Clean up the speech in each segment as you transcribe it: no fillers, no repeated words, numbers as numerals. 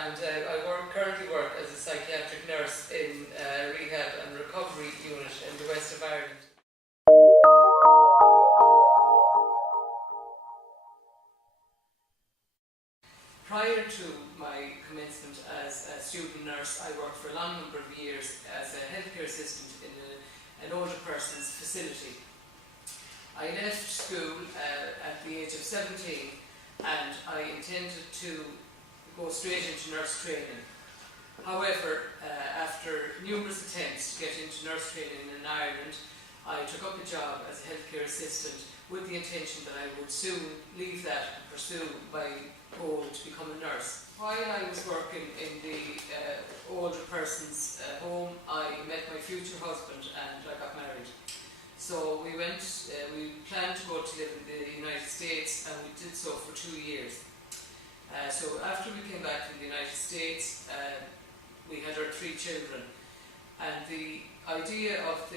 and I currently work as a psychiatric nurse in a rehab and recovery unit in the west of Ireland. Prior to my commencement as a student nurse, I worked for a long number of years as a healthcare assistant in an older person's facility. I left school at the age of 17, and I intended to go straight into nurse training. However, after numerous attempts to get into nurse training in Ireland, I took up a job as a healthcare assistant with the intention that I would soon leave that and pursue my goal to become a nurse. While I was working in the older person's home, I met my future husband and I got married. So we planned to go to live in the United States, and we did so for 2 years. So after we came back from the United States, we had our 3 children, and the idea of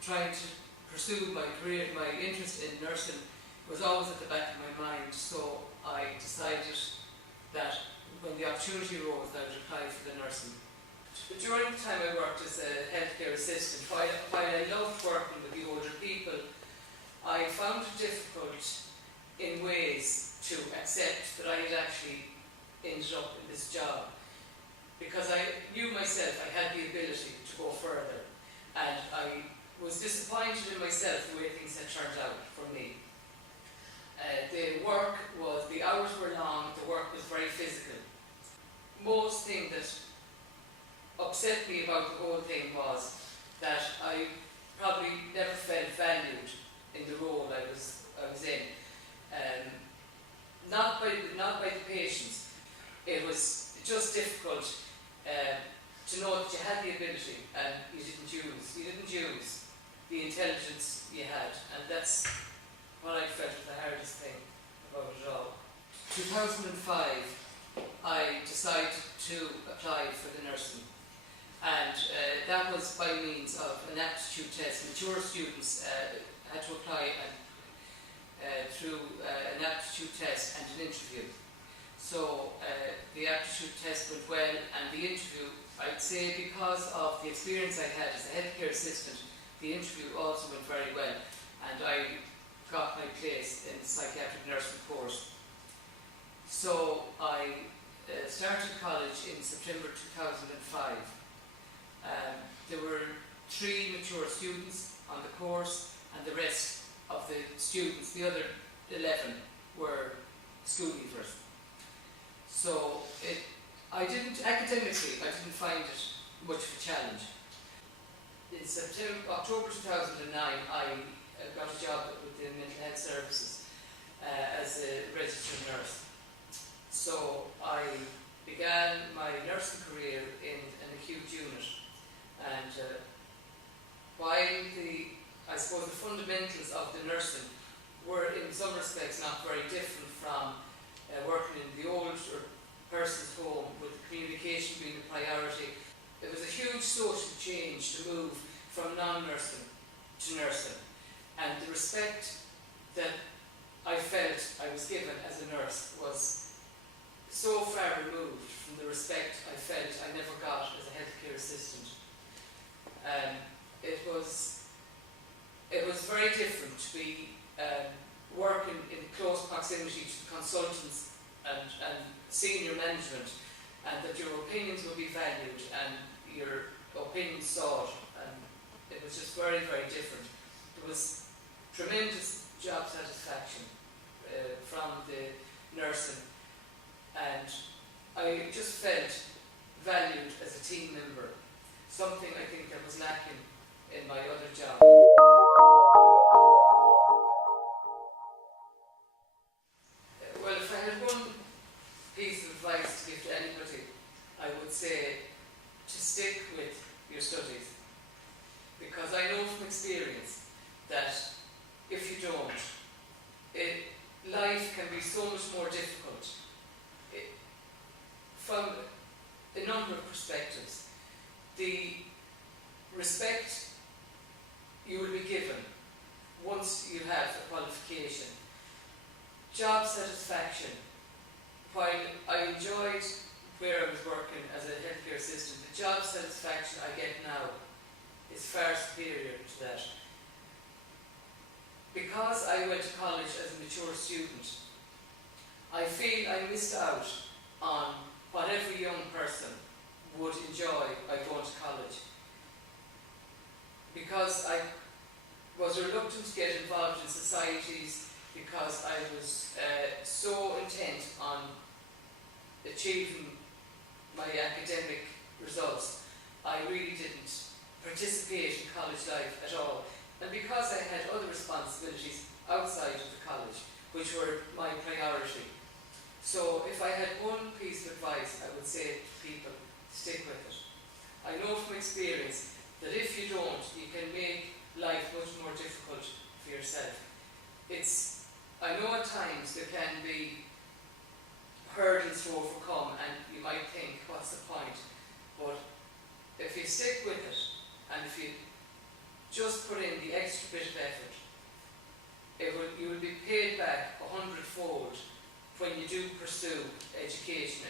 trying to pursue my career, my interest in nursing, was always at the back of my mind. So I decided that when the opportunity arose, I would apply for the nursing. During the time I worked as a healthcare assistant, while I loved working with the older people, I found it difficult in ways to accept that I had actually ended up in this job, because I knew myself I had the ability to go further, and I was disappointed in myself the way things had turned out for me. The hours were long, the work was very physical. Most thing that upset me about the whole thing was that I probably never felt valued in the role I was in. Not by the patients. It was just difficult to know that you had the ability and you didn't use the intelligence you had, and that's what I felt was the hardest thing about it all. 2005, I decided to apply for the nursing, and that was by means of an aptitude test. Mature students had to apply through an aptitude test and an interview. So the aptitude test went well, and the interview, I'd say because of the experience I had as a healthcare assistant, the interview also went very well, and I got my place in the psychiatric nursing course. So I started college in September 2005. There were 3 mature students on the course, and the rest of the students, the other 11, were school leavers. So academically, I didn't find it much of a challenge. In October 2009, I got a job with the Mental Health Services as a registered nurse. So I began my nursing career in an acute unit, and while the fundamentals of the nursing were in some respects not very different from working in the older person's home, with communication being the priority, it was a huge social change to move from non-nursing to nursing, and the respect that I felt I was given as a nurse was so far removed from the respect I felt I never got as a healthcare assistant. It was very different to be working in close proximity to the consultants and senior management, and that your opinions would be valued and your opinions sought, and it was just very, very different. There was tremendous job satisfaction from the nursing, and I just felt valued as a team member, something I think that was lacking in my other job. Well, if I had one piece of advice to give to anybody, I would say to stick with your studies, because I know from experience that if you don't, life can be so much more difficult from a number of perspectives. The respect you will be given once you have a qualification, job satisfaction. While I enjoy enjoyed where I was working as a healthcare assistant. The job satisfaction I get now is far superior to that. Because I went to college as a mature student, I feel I missed out on what every young person would enjoy by going to college. Because I was reluctant to get involved in societies, because I was so intent on achieving my academic results, I really didn't participate in college life at all. And because I had other responsibilities outside of the college, which were my priority. So if I had one piece of advice, I would say to people, stick with it. I know from experience that if you don't, you can make life much more difficult for yourself. I know at times there can be hurdles to overcome, and you might think, what's the point? But if you stick with it, and if you just put in the extra bit of effort, you will be paid back 100-fold when you do pursue education